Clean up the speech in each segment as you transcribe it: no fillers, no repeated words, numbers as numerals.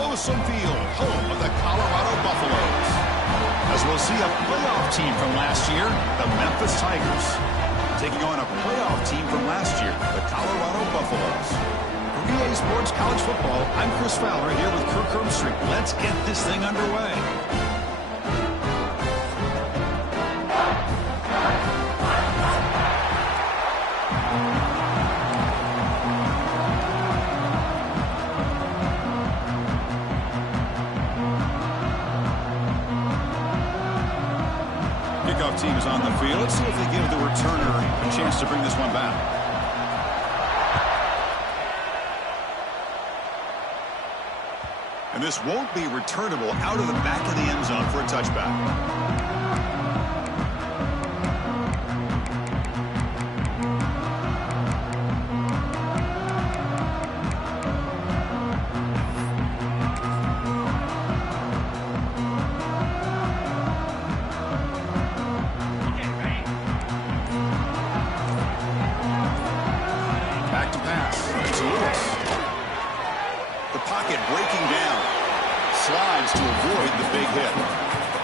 Folsom Field, home of the Colorado Buffaloes. As we'll see a playoff team from last year, the Memphis Tigers, taking on a playoff team from last year, the Colorado Buffaloes. For BTA Sports College Football, I'm Chris Fowler here with Kirk Herbstreit. Let's get this thing underway. Kickoff team is on the field. Let's see if they give the returner a chance to bring this one back. And this won't be returnable out of the back of the end zone for a touchback.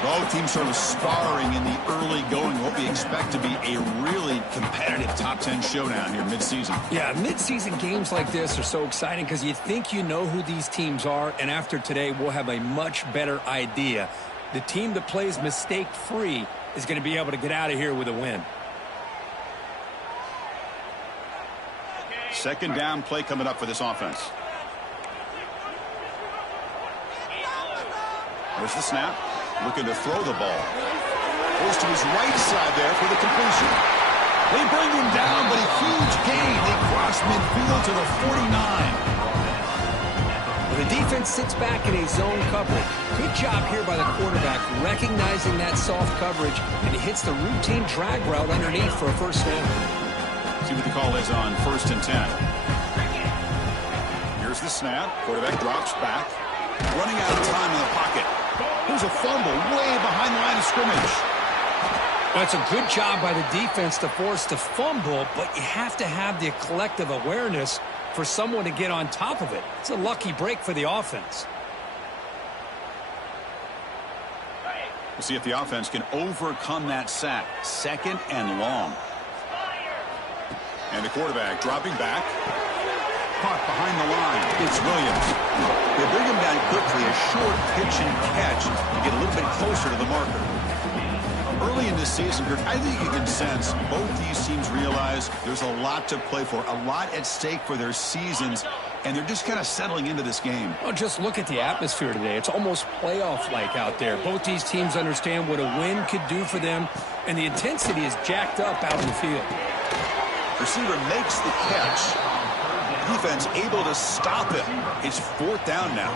Both teams sort of sparring in the early going. What we expect to be a really competitive top 10 showdown here mid-season. Yeah, mid-season games like this are so exciting because you think you know who these teams are, and after today we'll have a much better idea. The team that plays mistake-free is going to be able to get out of here with a win. Second down play coming up for this offense. There's the snap. Looking to throw the ball. Goes to his right side there for the completion. They bring him down, but a huge gain. They cross midfield to the 49. The defense sits back in a zone coverage. Good job here by the quarterback recognizing that soft coverage, and he hits the routine drag route underneath for a first down. See what the call is on 1st and 10. Here's the snap. Quarterback drops back. Running out of time in the pocket. There's a fumble way behind the line of scrimmage. That's a good job by the defense to force the fumble, but you have to have the collective awareness for someone to get on top of it. It's a lucky break for the offense. We'll see if the offense can overcome that sack. 2nd and long. And the quarterback dropping back. Caught behind the line. It's Williams. They bring him down quickly. A short pitch and catch to get a little bit closer to the marker. Early in this season, Kirk, I think you can sense both these teams realize there's a lot to play for, a lot at stake for their seasons, and they're just kind of settling into this game. Well, just look at the atmosphere today. It's almost playoff-like out there. Both these teams understand what a win could do for them, and the intensity is jacked up out in the field. Receiver makes the catch. Defense able to stop him. It's 4th down now.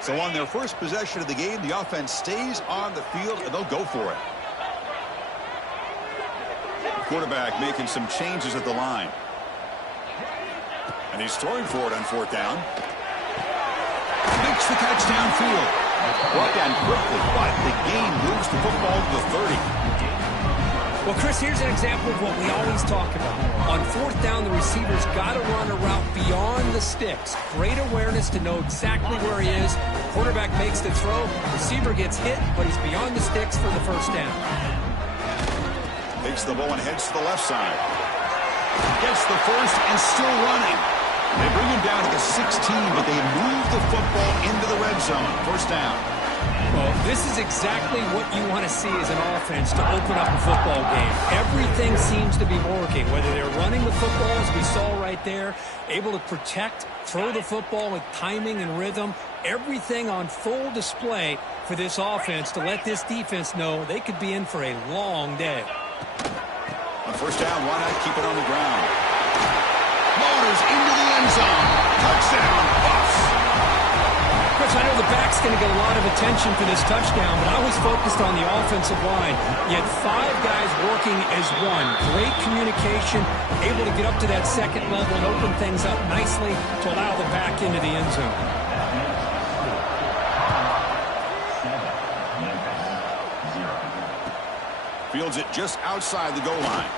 So on their first possession of the game, the offense stays on the field, and they'll go for it. The quarterback making some changes at the line. And he's throwing for it on 4th down. Makes the catch downfield. Brought down quickly, but the gain moves the football to the 30. Well, Chris, here's an example of what we always talk about. On 4th down, the receiver's got to run a route beyond the sticks. Great awareness to know exactly where he is. Quarterback makes the throw. Receiver gets hit, but he's beyond the sticks for the first down. Takes the ball and heads to the left side. Gets the first and still running. They bring him down to the 16, but they move the football into the red zone. First down. Well, this is exactly what you want to see as an offense to open up a football game. Everything seems to be working, whether they're running the football, as we saw right there, able to protect, throw the football with timing and rhythm, everything on full display for this offense to let this defense know they could be in for a long day. On first down, why not keep it on the ground? Motors into the end zone. Touchdown, Buffs. Chris, I know the back's going to get a lot of attention for this touchdown, but I was focused on the offensive line. You had 5 guys working as one. Great communication, able to get up to that second level and open things up nicely to allow the back into the end zone. Fields it just outside the goal line.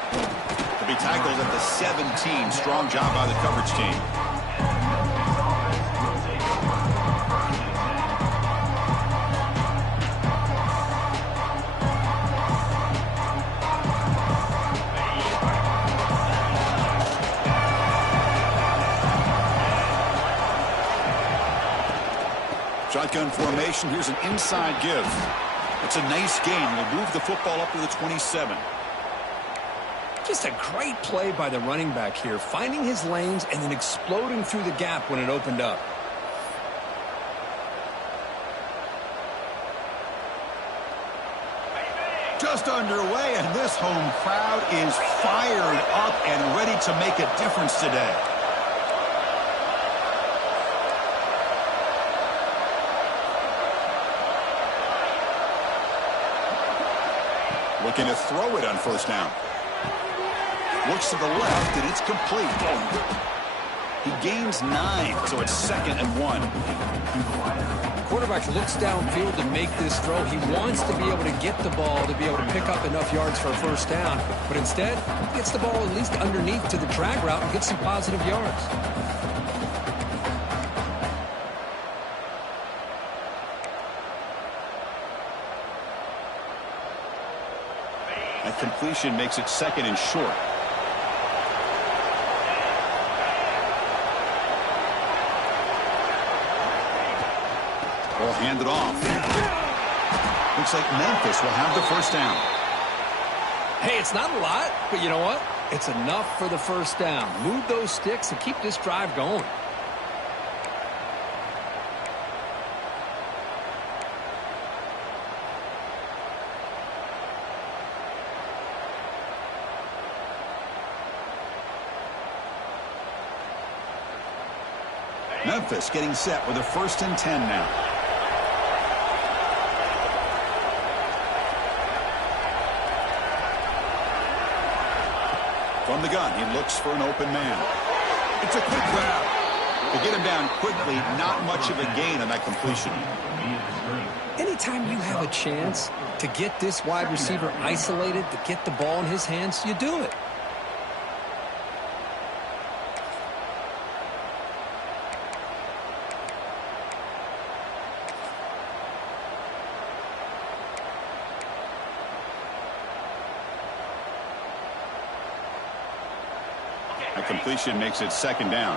To be tackled at the 17. Strong job by the coverage team. Shotgun formation. Here's an inside give. It's a nice gain. We'll move the football up to the 27. Just a great play by the running back here, finding his lanes and then exploding through the gap when it opened up. Just underway, and this home crowd is fired up and ready to make a difference today. Looking to throw it on first down. Looks to the left, and it's complete. He gains 9, so it's 2nd and 1. Quarterback looks downfield to make this throw. He wants to be able to get the ball to be able to pick up enough yards for a first down, but instead, he gets the ball at least underneath to the drag route and gets some positive yards. That completion makes it 2nd and short. Ball handed off. Looks like Memphis will have the first down. Hey, it's not a lot, but you know what? It's enough for the first down. Move those sticks and keep this drive going. Memphis getting set with a 1st and 10 now. From the gun, he looks for an open man. It's a quick grab. To get him down quickly, not much of a gain on that completion. Anytime you have a chance to get this wide receiver isolated, to get the ball in his hands, you do it. That completion makes it 2nd down.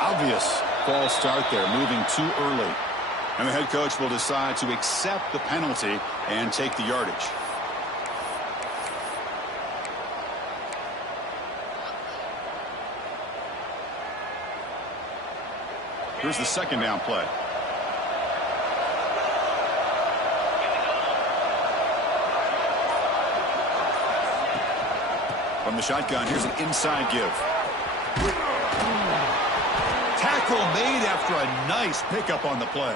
Obvious false start there, moving too early. And the head coach will decide to accept the penalty and take the yardage. Here's the 2nd down play. From the shotgun, here's an inside give. Tackle made after a nice pickup on the play.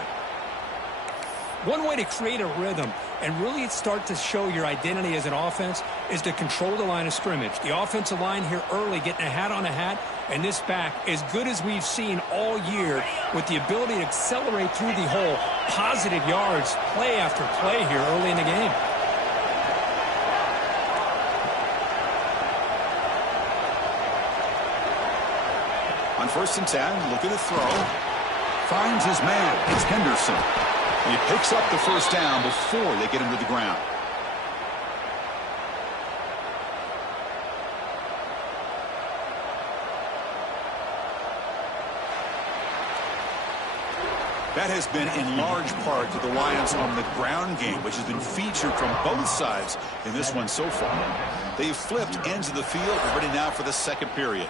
One way to create a rhythm and really start to show your identity as an offense is to control the line of scrimmage. The offensive line here early getting a hat on a hat, and this back as good as we've seen all year with the ability to accelerate through the hole. Positive yards, play after play here early in the game. On 1st and 10, looking to throw. Finds his man. It's Henderson. He picks up the first down before they get him to the ground. That has been in large part to the Lions on the ground game, which has been featured from both sides in this one so far. They've flipped ends of the field and ready now for the 2nd period.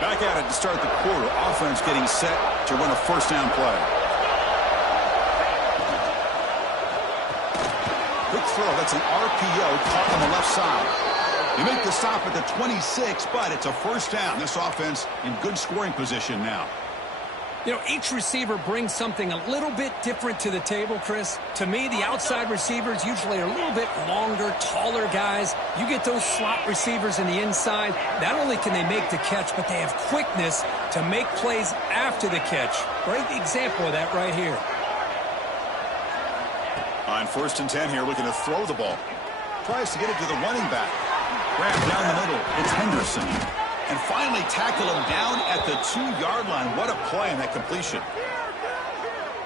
Back at it to start the quarter. Offense getting set to run a first down play. Quick throw. That's an RPO caught on the left side. They make the stop at the 26, but it's a first down. This offense in good scoring position now. You know, each receiver brings something a little bit different to the table, Chris. To me, the outside receivers usually are a little bit longer, taller guys. You get those slot receivers in the inside, not only can they make the catch, but they have quickness to make plays after the catch. Great example of that right here. On 1st and 10 here, looking to throw the ball. Tries to get it to the running back. Grab down the middle. It's Henderson. And finally tackle him down at the 2-yard line. What a play on that completion.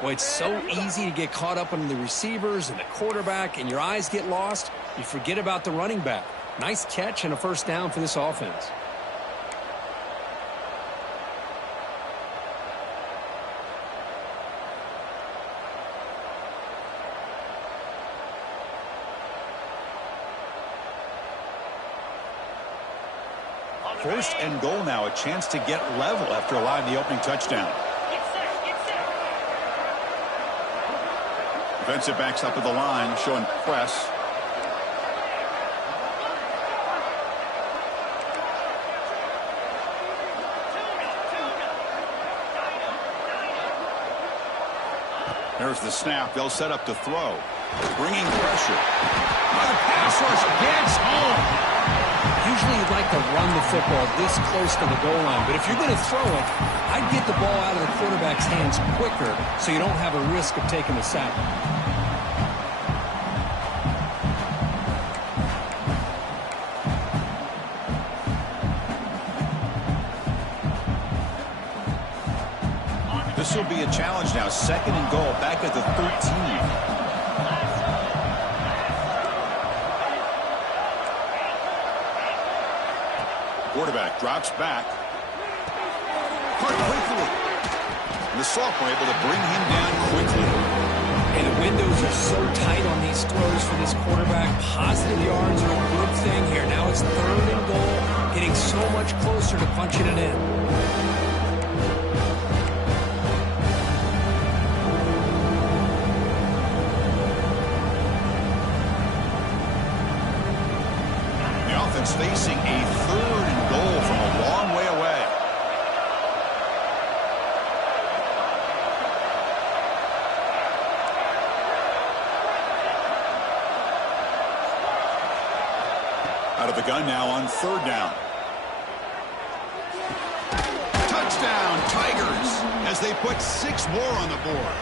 Well, it's so easy to get caught up on the receivers and the quarterback, and your eyes get lost. You forget about the running back. Nice catch and a first down for this offense. First and goal now, a chance to get level after allowing the opening touchdown. Defensive backs up at the line, showing press. There's the snap. They'll set up to throw. Bringing pressure. The pass rush gets home. Usually you'd like to run the football this close to the goal line, but if you're going to throw it, I'd get the ball out of the quarterback's hands quicker so you don't have a risk of taking a sack. This will be a challenge now. 2nd and goal, back at the 13. Quarterback drops back. Caught quickly. And the sophomore able to bring him down quickly. And the windows are so tight on these throws for this quarterback. Positive yards are a good thing here. Now it's 3rd and goal, getting so much closer to punching it in. Facing a 3rd and goal from a long way away. Out of the gun now on 3rd down. Touchdown, Tigers, as they put 6 more on the board.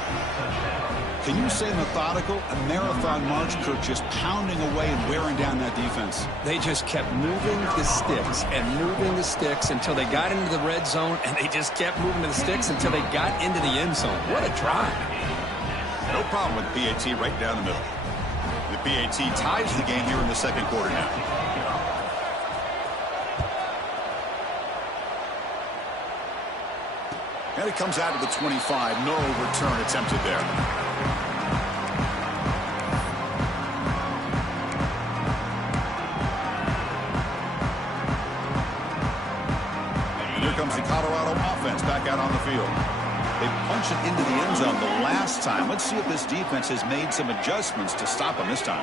Can you say methodical? A marathon march, Kirk, just pounding away and wearing down that defense. They just kept moving the sticks and moving the sticks until they got into the red zone, and they just kept moving the sticks until they got into the end zone. What a drive. No problem with BAT right down the middle. The BAT ties the game here in the 2nd quarter now. And it comes out of the 25. No return attempted there. Comes the Colorado offense back out on the field. They punch it into the end zone the last time. Let's see if this defense has made some adjustments to stop them this time.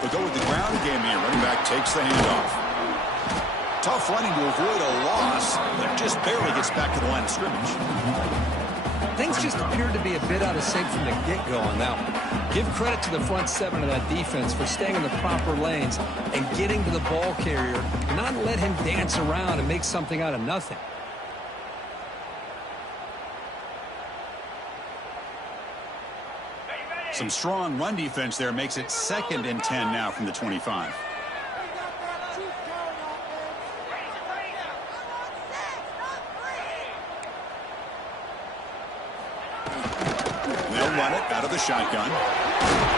They'll go with the ground game here. Running back takes the handoff. Tough running to avoid a loss, but just barely gets back to the line of scrimmage. Things just appeared to be a bit out of sync from the get-go on that one. Give credit to the front 7 of that defense for staying in the proper lanes and getting to the ball carrier, not let him dance around and make something out of nothing. Some strong run defense there makes it 2nd and 10 now from the 25. They'll run it out of the shotgun.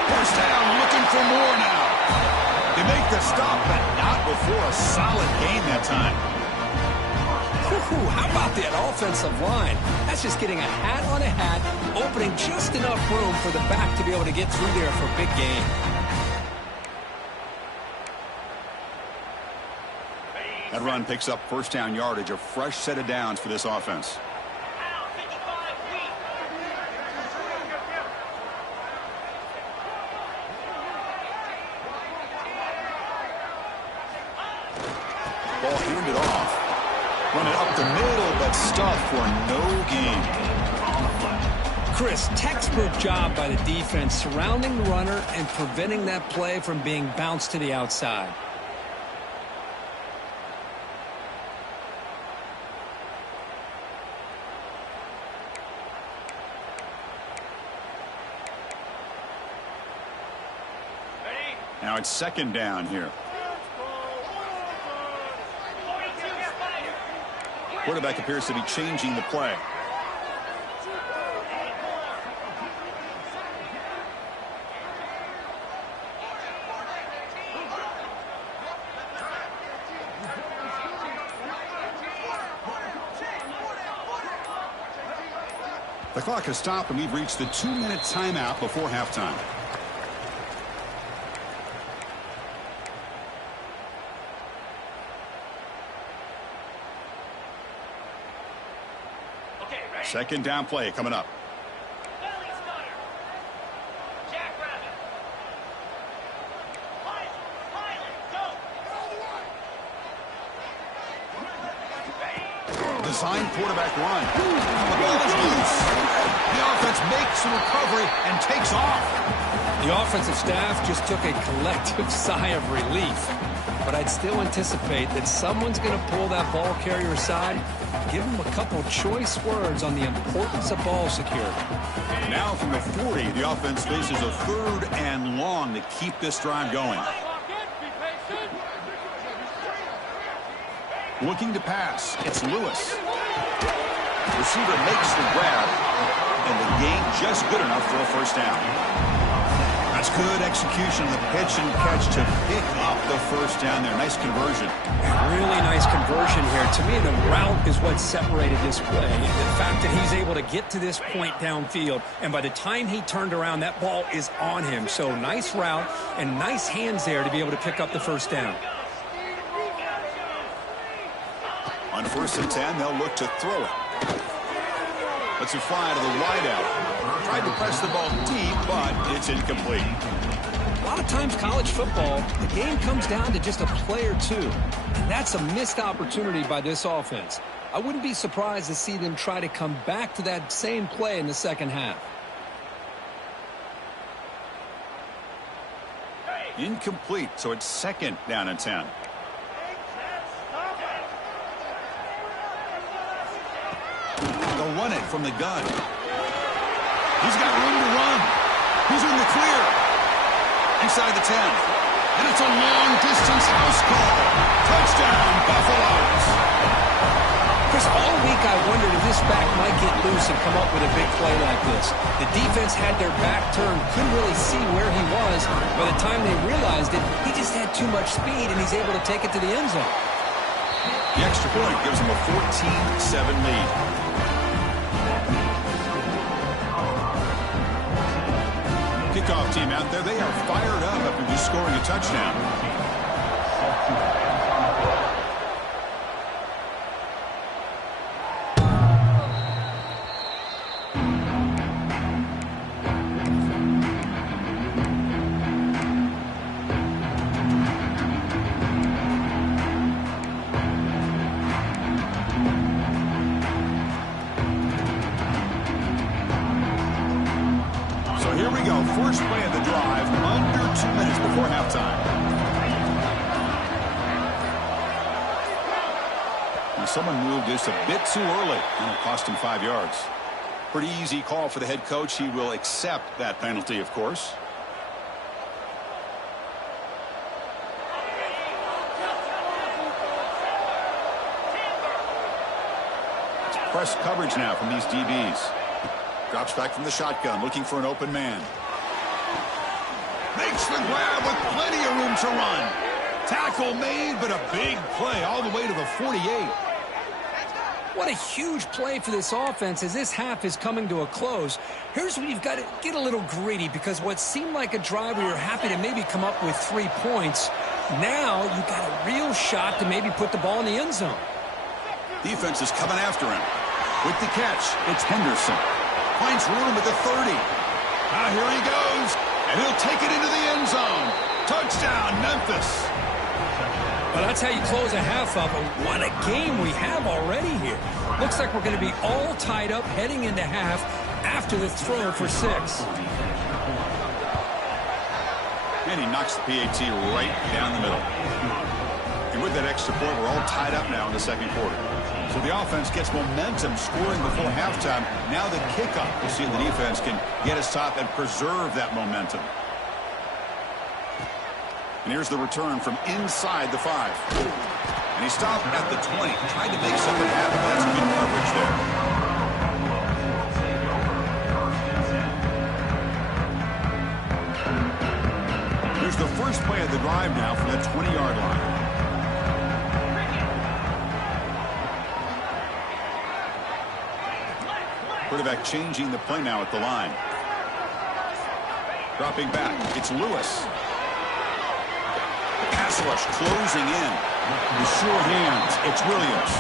First down, looking for more now. They make the stop, but not before a solid gain that time. How about that offensive line? That's just getting a hat on a hat, opening just enough room for the back to be able to get through there for a big gain. That run picks up first down yardage, a fresh set of downs for this offense. ball handed off. Run it up the middle, but stuffed for no gain. Chris, textbook job by the defense surrounding the runner and preventing that play from being bounced to the outside. Now it's second down here. Quarterback appears to be changing the play. The clock has stopped, and we've reached the 2-minute timeout before halftime. Second down play coming up. Designed quarterback run. The ball is loose. The offense makes the recovery and takes off. The offensive staff just took a collective sigh of relief. But I'd still anticipate that someone's going to pull that ball carrier aside, give him a couple choice words on the importance of ball security. Now from the 40, the offense faces a 3rd and long to keep this drive going. Looking to pass. It's Lewis. Receiver makes the grab, and the gain just good enough for a first down. That's good execution of the pitch and catch to pick up the first down there. Nice conversion. Really nice conversion here. To me, the route is what separated this play. The fact that he's able to get to this point downfield, and by the time he turned around, that ball is on him. So nice route and nice hands there to be able to pick up the first down. On 1st and 10, they'll look to throw it. Lets it fly to the wideout. Tried to press the ball deep, but it's incomplete. A lot of times college football, the game comes down to just a play or two. And that's a missed opportunity by this offense. I wouldn't be surprised to see them try to come back to that same play in the second half. Incomplete, so it's 2nd down and 10. They'll run it from the gun. He's got room to run. He's in the clear. Inside the 10. And it's a long-distance house call. Touchdown, Buffaloes. Chris, all week I wondered if this back might get loose and come up with a big play like this. The defense had their back turned, couldn't really see where he was. By the time they realized it, he just had too much speed, and he's able to take it to the end zone. The extra point gives him a 14-7 lead. Kickoff team out there, they are fired up after just scoring a touchdown. Here we go. First play of the drive, under 2 minutes before halftime. Now someone moved this a bit too early, and it cost him 5 yards. Pretty easy call for the head coach. He will accept that penalty, of course. It's press coverage now from these DBs. Drops back from the shotgun, looking for an open man. Makes the grab with plenty of room to run. Tackle made, but a big play all the way to the 48. What a huge play for this offense as this half is coming to a close. Here's where you've got to get a little greedy, because what seemed like a drive where you're happy to maybe come up with 3 points, now you've got a real shot to maybe put the ball in the end zone. Defense is coming after him. With the catch, it's Henderson. Finds room at the 30. Now here he goes, and he'll take it into the end zone. Touchdown, Memphis. Well, that's how you close a half up. What a game we have already here. Looks like we're going to be all tied up heading into half after the throw for 6. And he knocks the PAT right down the middle. And with that extra point, we're all tied up now in the second quarter. So the offense gets momentum scoring before halftime. Now the kickoff. We'll see if the defense can get a stop and preserve that momentum. And here's the return from inside the 5. And he stopped at the 20. Tried to make something happen. That's good coverage there. Here's the first play of the drive now from the 20-yard line. Quarterback changing the play now at the line. Dropping back. It's Lewis. Pass rush closing in. With sure hands, it's Williams.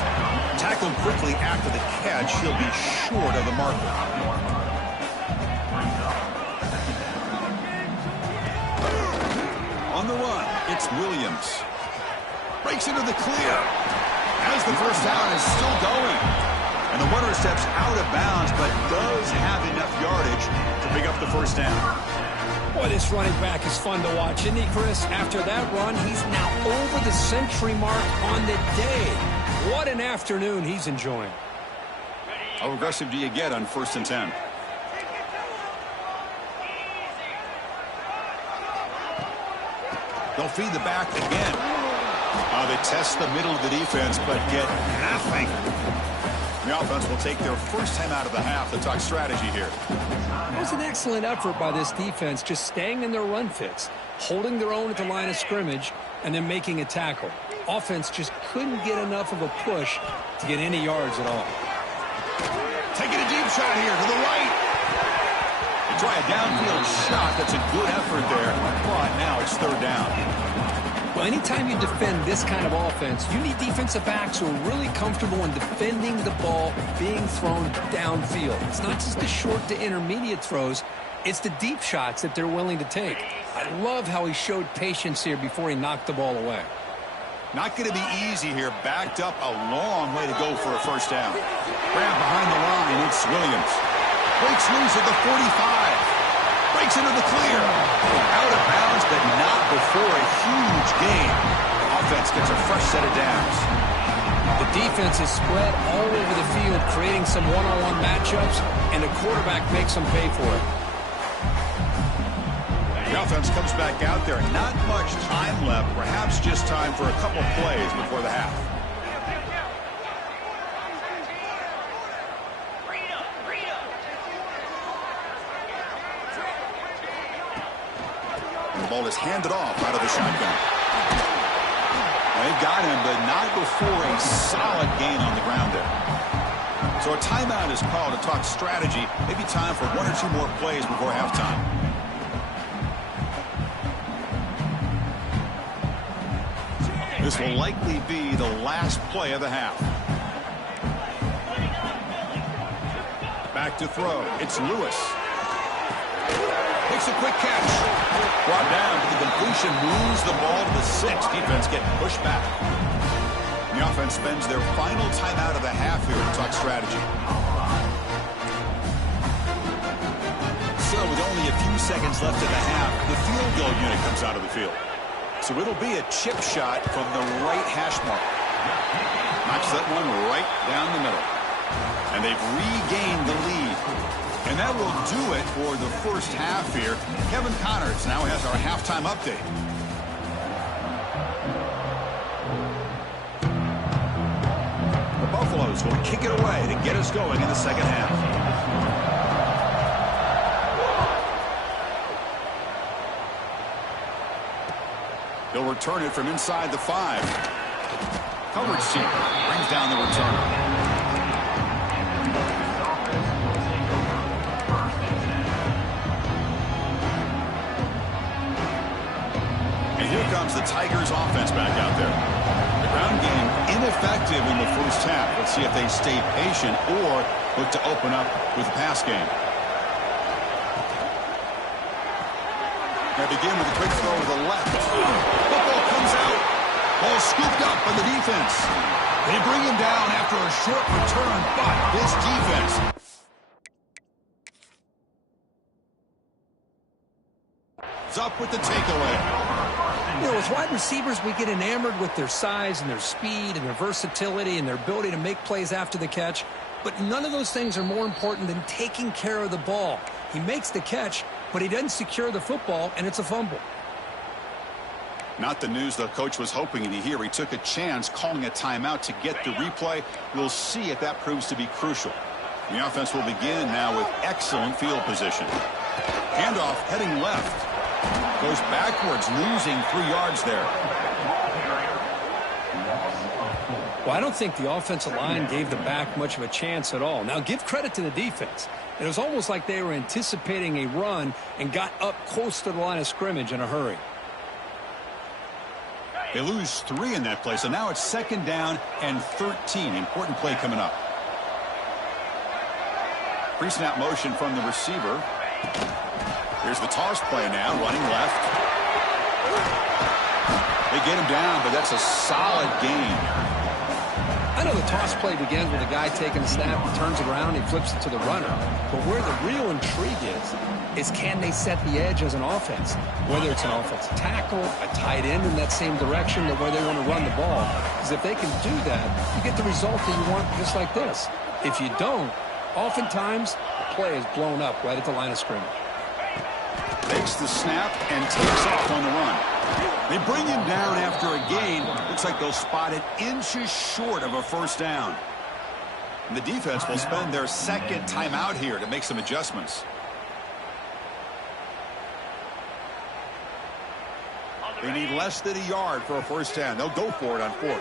Tackled quickly after the catch. He'll be short of the marker. On the run, it's Williams. Breaks into the clear. As the first down is still going. And the runner steps out of bounds, but does have enough yardage to pick up the first down. Boy, this running back is fun to watch, isn't he, Chris? After that run, he's now over the century mark on the day. What an afternoon he's enjoying. How aggressive do you get on 1st and 10? They'll feed the back again. They test the middle of the defense, but get nothing. The offense will take their first time out of the half to talk strategy here. It was an excellent effort by this defense, just staying in their run fits, holding their own at the line of scrimmage, and then making a tackle. Offense just couldn't get enough of a push to get any yards at all. Taking a deep shot here to the right. They try a downfield shot. That's a good effort there. But now it's 3rd down. Well, anytime you defend this kind of offense, you need defensive backs who are really comfortable in defending the ball being thrown downfield. It's not just the short to intermediate throws, it's the deep shots that they're willing to take. I love how he showed patience here before he knocked the ball away. Not going to be easy here. Backed up a long way to go for a first down. Grab behind the line. It's Williams. Breaks loose at the 45. Breaks into the clear. Out of bounds, but not before a huge gain. Offense gets a fresh set of downs. The defense is spread all over the field, creating some one-on-one matchups, and the quarterback makes them pay for it. The offense comes back out there. Not much time left. Perhaps just time for a couple plays before the half. The ball is handed off out of the shotgun. They got him, but not before a solid gain on the ground there. So a timeout is called to talk strategy. Maybe time for 1 or 2 more plays before halftime. This will likely be the last play of the half. Back to throw. It's Lewis. Makes a quick catch. Brought down to the completion. Moves the ball to the 6. Defense getting pushed back. The offense spends their final timeout of the half here to talk strategy. So with only a few seconds left in the half, the field goal unit comes out of the field. So it'll be a chip shot from the right hash mark. Knocks that one right down the middle. And they've regained the lead. And that will do it for the first half here. Kevin Connors now has our halftime update. The Buffaloes will kick it away to get us going in the second half. They'll return it from inside the 5. Coverage team brings down the return. Here comes the Tigers offense back out there. The ground game ineffective in the first half. Let's see if they stay patient or look to open up with a pass game. They begin with a quick throw to the left. Football comes out. Ball scooped up by the defense. They bring him down after a short return, but this defense is up with the takeaway. You know, as wide receivers, we get enamored with their size and their speed and their versatility and their ability to make plays after the catch. But none of those things are more important than taking care of the ball. He makes the catch, but he doesn't secure the football, and it's a fumble. Not the news the coach was hoping to hear. He took a chance calling a timeout to get the replay. We'll see if that proves to be crucial. The offense will begin now with excellent field position. Handoff heading left. Goes backwards, losing 3 yards there. Well, I don't think the offensive line gave the back much of a chance at all. Now, give credit to the defense. It was almost like they were anticipating a run and got up close to the line of scrimmage in a hurry. They lose 3 in that play, so now it's 2nd down and 13. Important play coming up. Pre-snap motion from the receiver. Here's the toss play now, running left. They get him down, but that's a solid gain. I know the toss play begins with a guy taking a snap, he turns it around, he flips it to the runner. But where the real intrigue is can they set the edge as an offense? Whether it's an offensive tackle, a tight end in that same direction, or where they want to run the ball. Because if they can do that, you get the result that you want just like this. If you don't, oftentimes the play is blown up right at the line of scrimmage. Takes the snap and takes off on the run. They bring him down after a gain. Looks like they'll spot it inches short of a 1st down. And the defense will spend their 2nd timeout here to make some adjustments. They need less than a yard for a 1st down. They'll go for it on 4th.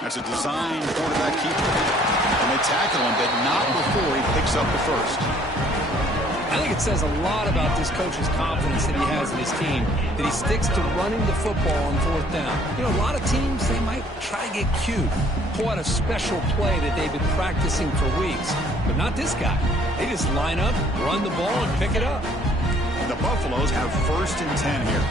That's a design quarterback keeper. And they tackle him, but not before he picks up the 1st. I think it says a lot about this coach's confidence that he has in his team, that he sticks to running the football on 4th down. You know, a lot of teams, they might try to get cute, pull out a special play that they've been practicing for weeks. But not this guy. They just line up, run the ball, and pick it up. The Buffaloes have 1st and 10 here.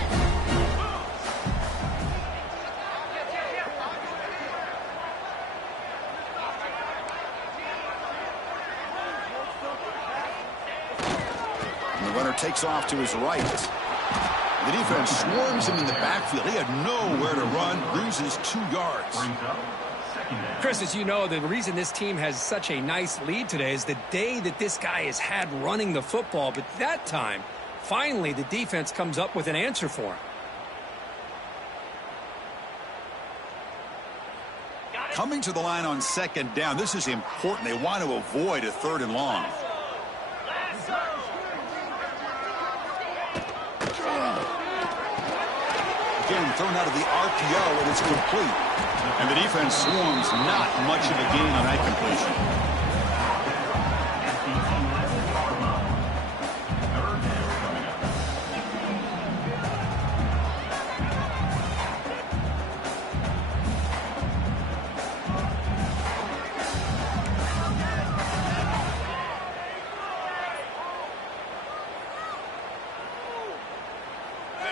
Takes off to his right. The defense swarms him in the backfield. He had nowhere to run, loses 2 yards. Chris, as you know, the reason this team has such a nice lead today is the day that this guy has had running the football. But that time, finally, the defense comes up with an answer for him. Coming to the line on 2nd down, this is important. They want to avoid a 3rd and long. Again, thrown out of the RPO, and it's complete. And the defense swarms, not much of a gain on that completion.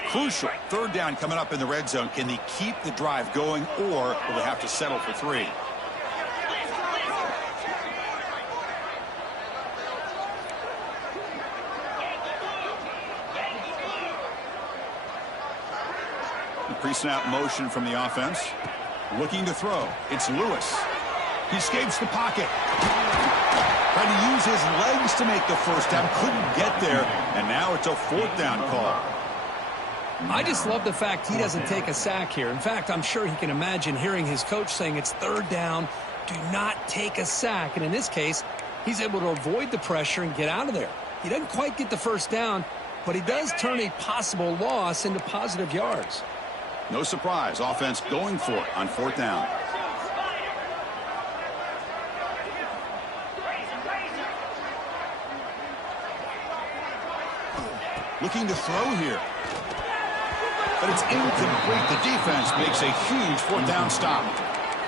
Crucial 3rd down coming up in the red zone. Can they keep the drive going, or will they have to settle for 3? The pre-snap motion from the offense. Looking to throw. It's Lewis. He escapes the pocket. Trying to use his legs to make the 1st down. Couldn't get there, and now it's a 4th down call. I just love the fact he doesn't take a sack here. In fact, I'm sure he can imagine hearing his coach saying it's 3rd down, do not take a sack. And in this case, he's able to avoid the pressure and get out of there. He doesn't quite get the 1st down, but he does turn a possible loss into positive yards. No surprise, offense going for it on 4th down. Looking to throw here. But it's incomplete. The defense makes a huge 4th down stop.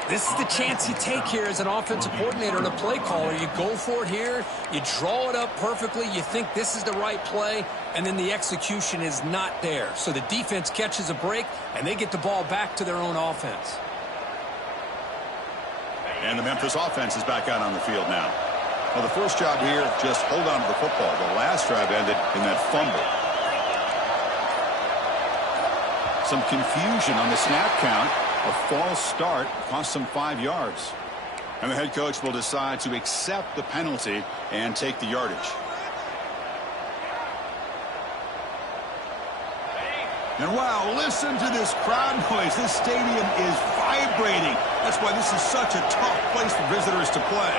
This is the chance you take here as an offensive coordinator and a play caller. You go for it here. You draw it up perfectly. You think this is the right play, and then the execution is not there. So the defense catches a break, and they get the ball back to their own offense. And the Memphis offense is back out on the field now. Well, the first job here, just hold on to the football. The last drive ended in that fumble. Some confusion on the snap count. A false start cost them 5 yards. And the head coach will decide to accept the penalty and take the yardage. And wow, listen to this crowd noise. This stadium is vibrating. That's why this is such a tough place for visitors to play.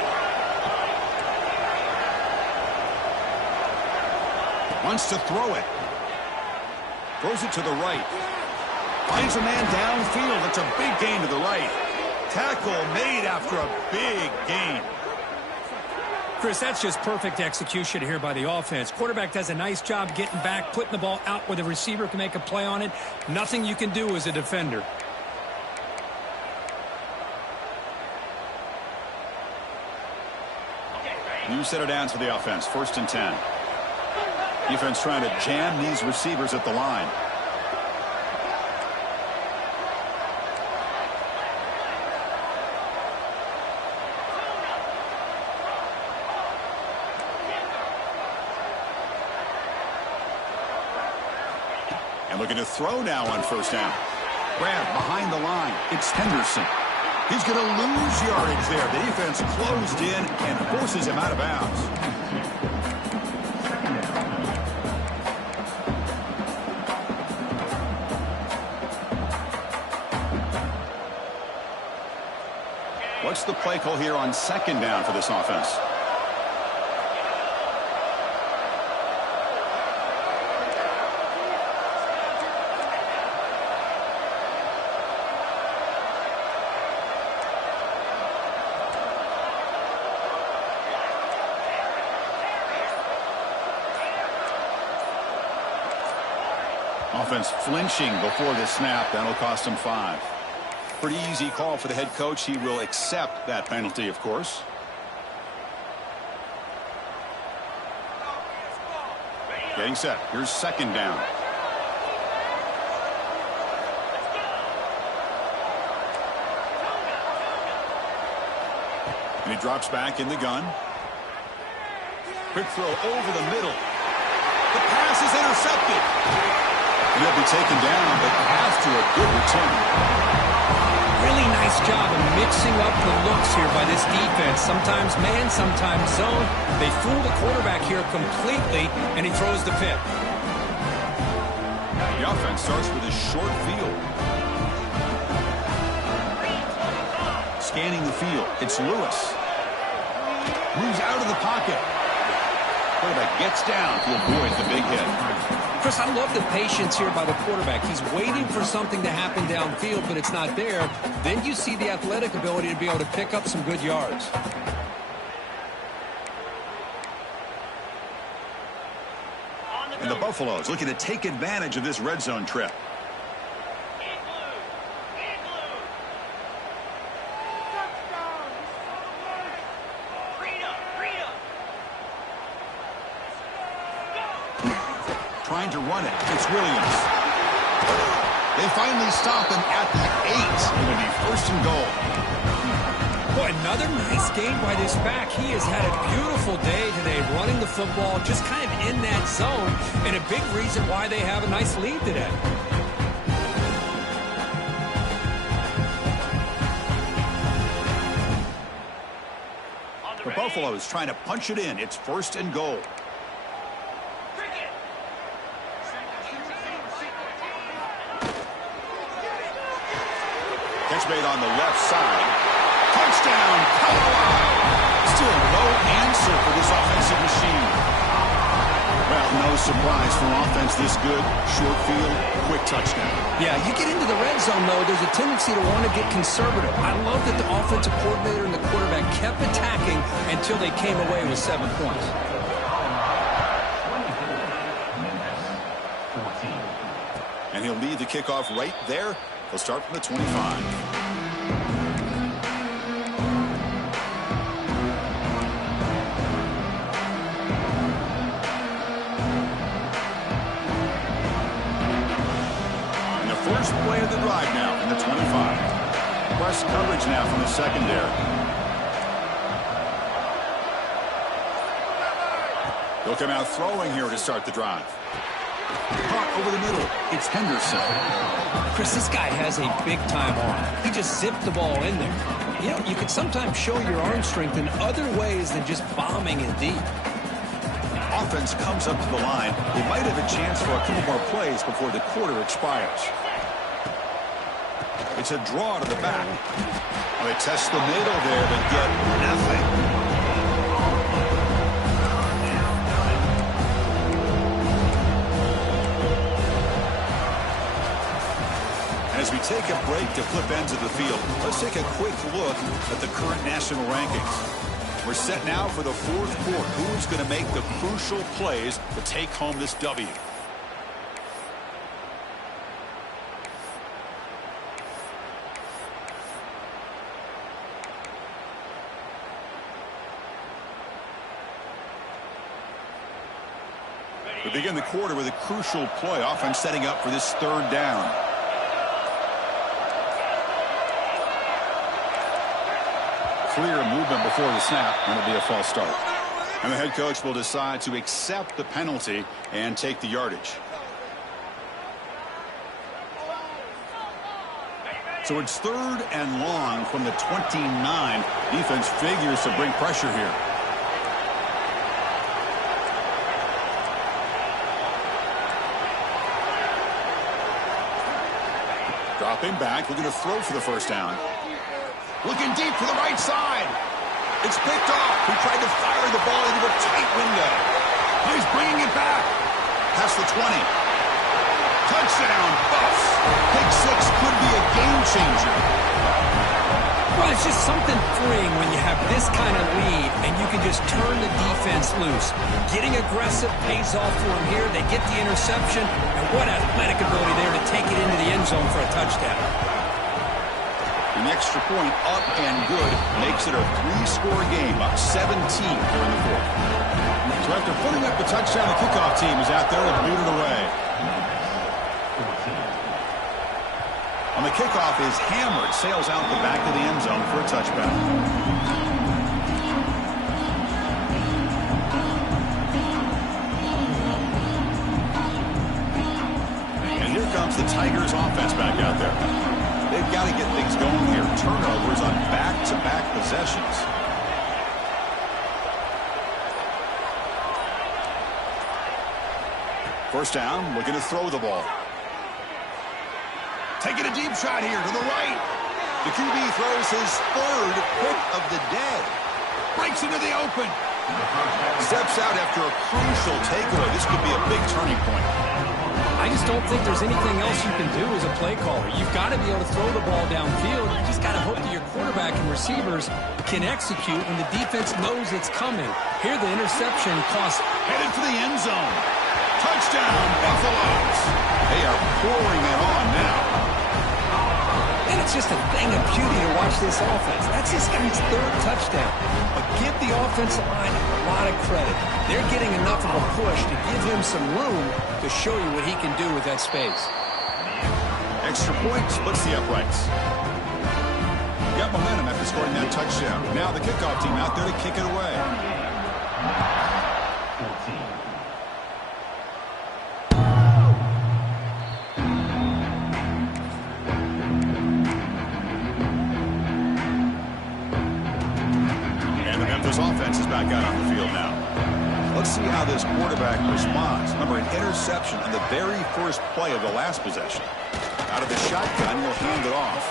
Wants to throw it. Throws it to the right. Finds a man downfield. It's a big gain to the right. Tackle made after a big gain. Chris, that's just perfect execution here by the offense. Quarterback does a nice job getting back, putting the ball out where the receiver can make a play on it. Nothing you can do as a defender. New set of downs for the offense. 1st and 10. Defense trying to jam these receivers at the line. And looking to throw now on 1st down. Grab behind the line. It's Henderson. He's going to lose yardage there. The defense closed in and forces him out of bounds. What's the play call here on 2nd down for this offense? Offense flinching before the snap. That'll cost him 5. Pretty easy call for the head coach. He will accept that penalty, of course. Getting set. Here's 2nd down. And he drops back in the gun. Quick throw over the middle. The pass is intercepted. And he'll be taken down, but after a good return. Really nice job of mixing up the looks here by this defense. Sometimes man, sometimes zone. They fool the quarterback here completely, and he throws the pick. The offense starts with a short field. Scanning the field. It's Lewis. Moves out of the pocket. Quarterback gets down to avoid the big hit. Chris, I love the patience here by the quarterback. He's waiting for something to happen downfield, but it's not there. Then you see the athletic ability to be able to pick up some good yards. And the Buffaloes looking to take advantage of this red zone trip. Trying to run it. It's Williams. They finally stop him at the 8. It'll be 1st and goal. Boy, another nice game by this back. He has had a beautiful day today running the football, just kind of in that zone, and a big reason why they have a nice lead today. The Buffaloes trying to punch it in. It's 1st and goal. Catch made on the left side. Touchdown, Colorado! Still no answer for this offensive machine. Well, no surprise for offense this good. Short field, quick touchdown. Yeah, you get into the red zone, though, there's a tendency to want to get conservative. I love that the offensive coordinator and the quarterback kept attacking until they came away with 7 points. And he'll lead the kickoff right there. He'll start from the 25. First play of the drive now in the 25. Press coverage now from the secondary. He'll come out throwing here to start the drive. Caught over the middle. It's Henderson. Chris, this guy has a big-time arm. He just zipped the ball in there. You know, you can sometimes show your arm strength in other ways than just bombing it deep. Offense comes up to the line. They might have a chance for a couple more plays before the quarter expires. It's a draw to the back. Well, they test the middle there, but get nothing. As we take a break to flip ends of the field, let's take a quick look at the current national rankings. We're set now for the fourth quarter. Who's going to make the crucial plays to take home this W? We begin the quarter with a crucial play. Offense setting up for this third down. Clear movement before the snap, and it'll be a false start. And the head coach will decide to accept the penalty and take the yardage. So it's third and long from the 29. Defense figures to bring pressure here. Dropping back, looking to throw for the first down. Looking deep for the right side. It's picked off. He tried to fire the ball into a tight window. He's bringing it back. Past the 20. Touchdown, Buffs. Pick six could be a game changer. Well, it's just something freeing when you have this kind of lead and you can just turn the defense loose. Getting aggressive pays off for them here. They get the interception, and what athletic ability there to take it into the end zone for a touchdown. An extra point up and good makes it a three-score game, up 17 during the fourth. So after putting up the touchdown, the kickoff team is out there to boot it away. On the kickoff is hammered, sails out the back of the end zone for a touchback. And here comes the Tigers offense back out there. They've got to get things going here. Turnovers on back-to-back possessions. First down, looking to throw the ball. Taking a deep shot here to the right. The QB throws his third pick of the day. Breaks into the open. Steps out after a crucial takeaway. This could be a big turning point. I just don't think there's anything else you can do as a play caller. You've got to be able to throw the ball downfield. You just got to hope that your quarterback and receivers can execute when the defense knows it's coming. Here the interception costs. Headed for the end zone. Touchdown, Buffaloes. They are pouring it on now. And it's just a thing of beauty to watch this offense. That's this guy's third touchdown. But give the offensive line a lot of credit. They're getting enough of a push to give him some room to show you what he can do with that space. Extra point splits the uprights. Got momentum after scoring that touchdown. Now the kickoff team out there to kick it away. Offense is back out on the field now. Let's see how this quarterback responds. Remember, an interception on the very first play of the last possession. Out of the shotgun, he'll hand it off.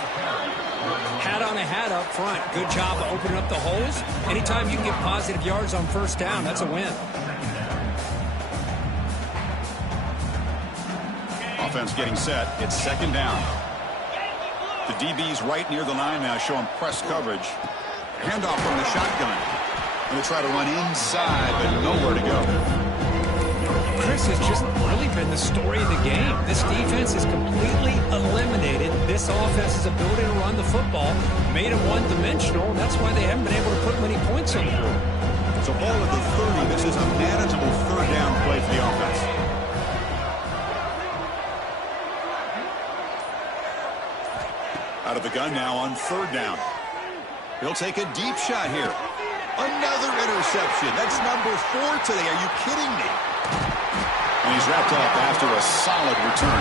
Hat on a hat up front. Good job of opening up the holes. Anytime you can get positive yards on first down, that's a win. Offense getting set. It's second down. The DB's right near the line now, showing press coverage. Handoff from the shotgun. Going to try to run inside, but nowhere to go. Chris has just really been the story of the game. This defense has completely eliminated this offense's ability to run the football, made them one-dimensional, and that's why they haven't been able to put many points on the board. So ball at the 30. This is a manageable third down play for the offense. Out of the gun now on 3rd down. He'll take a deep shot here. Another interception. That's number 4 today. Are you kidding me? And he's wrapped up after a solid return.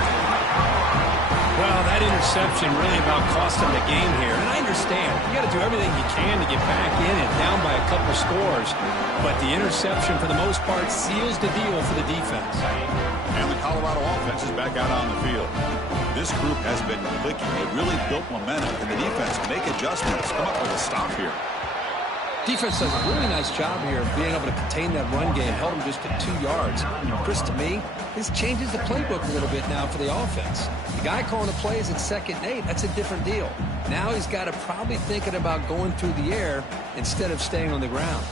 Well, that interception really about cost him the game here. And I understand. You got to do everything you can to get back in and down by a couple scores. But the interception, for the most part, seals the deal for the defense. And the Colorado offense is back out on the field. This group has been clicking. They really built momentum. And the defense make adjustments. Come up with a stop here. Defense does a really nice job here of being able to contain that run game. Held him just at 2 yards. Chris, to me, this changes the playbook a little bit now for the offense. The guy calling the plays at 2nd and 8, that's a different deal. Now he's got to probably thinking about going through the air instead of staying on the ground.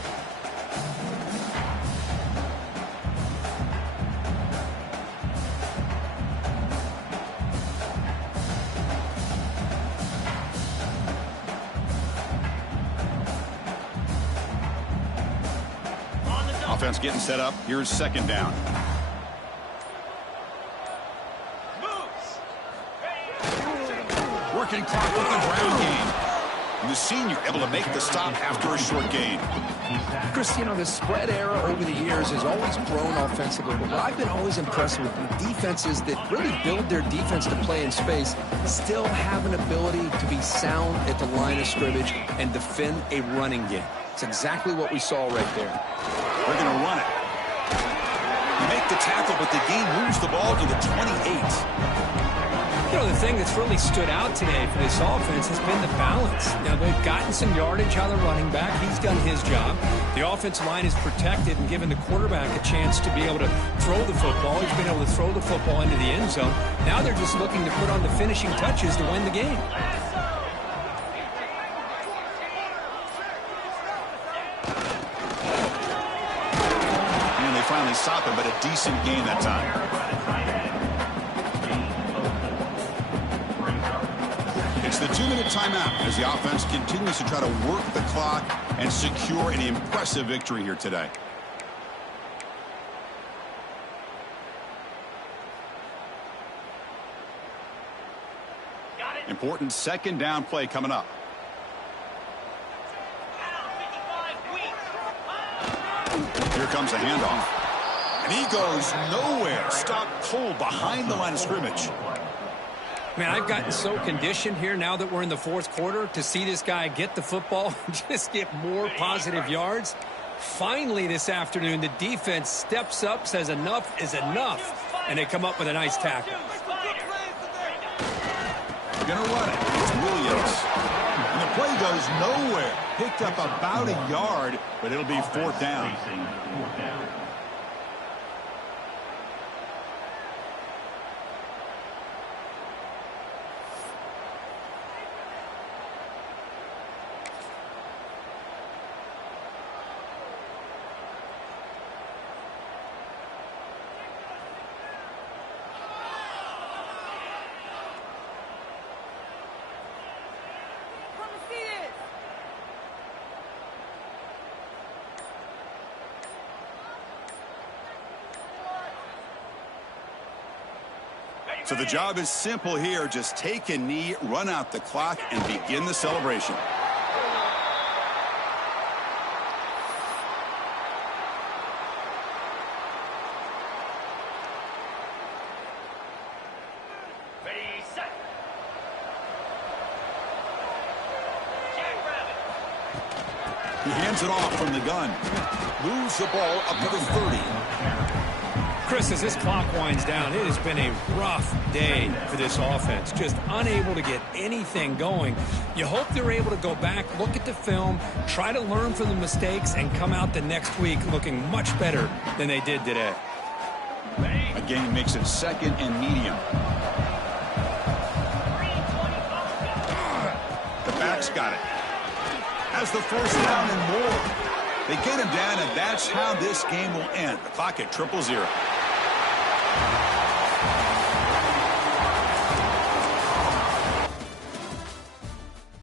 Offense getting set up. Here's 2nd down. Working clock with the ground game. And the senior able to make the stop after a short gain. Chris, you know, the spread era over the years has always grown offensively. But what I've been always impressed with defenses that really build their defense to play in space still have an ability to be sound at the line of scrimmage and defend a running game. It's exactly what we saw right there. They're going to run it. You make the tackle, but the game moves the ball to the 28. You know, the thing that's really stood out today for this offense has been the balance. Now, they've gotten some yardage on the running back. He's done his job. The offensive line is protected and given the quarterback a chance to be able to throw the football. He's been able to throw the football into the end zone. Now they're just looking to put on the finishing touches to win the game. Finally stop him, but a decent gain that time. It's the 2-minute timeout as the offense continues to try to work the clock and secure an impressive victory here today. Important 2nd down play coming up. Here comes a handoff. And he goes nowhere. Stop cold behind the line of scrimmage. Man, I've gotten so conditioned here now that we're in the 4th quarter to see this guy get the football and just get more positive yards. Finally this afternoon, the defense steps up, says enough is enough, and they come up with a nice tackle. They're going to run it. It's Williams. And the play goes nowhere. Picked up about a yard, but it'll be 4th down. So the job is simple here. Just take a knee, run out the clock, and begin the celebration. Ready, set. He hands it off from the gun. Moves the ball up to the 30. Chris, as this clock winds down, it has been a rough day for this offense. Just unable to get anything going. You hope they're able to go back, look at the film, try to learn from the mistakes, and come out the next week looking much better than they did today. A gain makes it 2nd and medium. The back's got it. Has the 1st down and more. They get him down, and that's how this game will end. The clock at 0-0.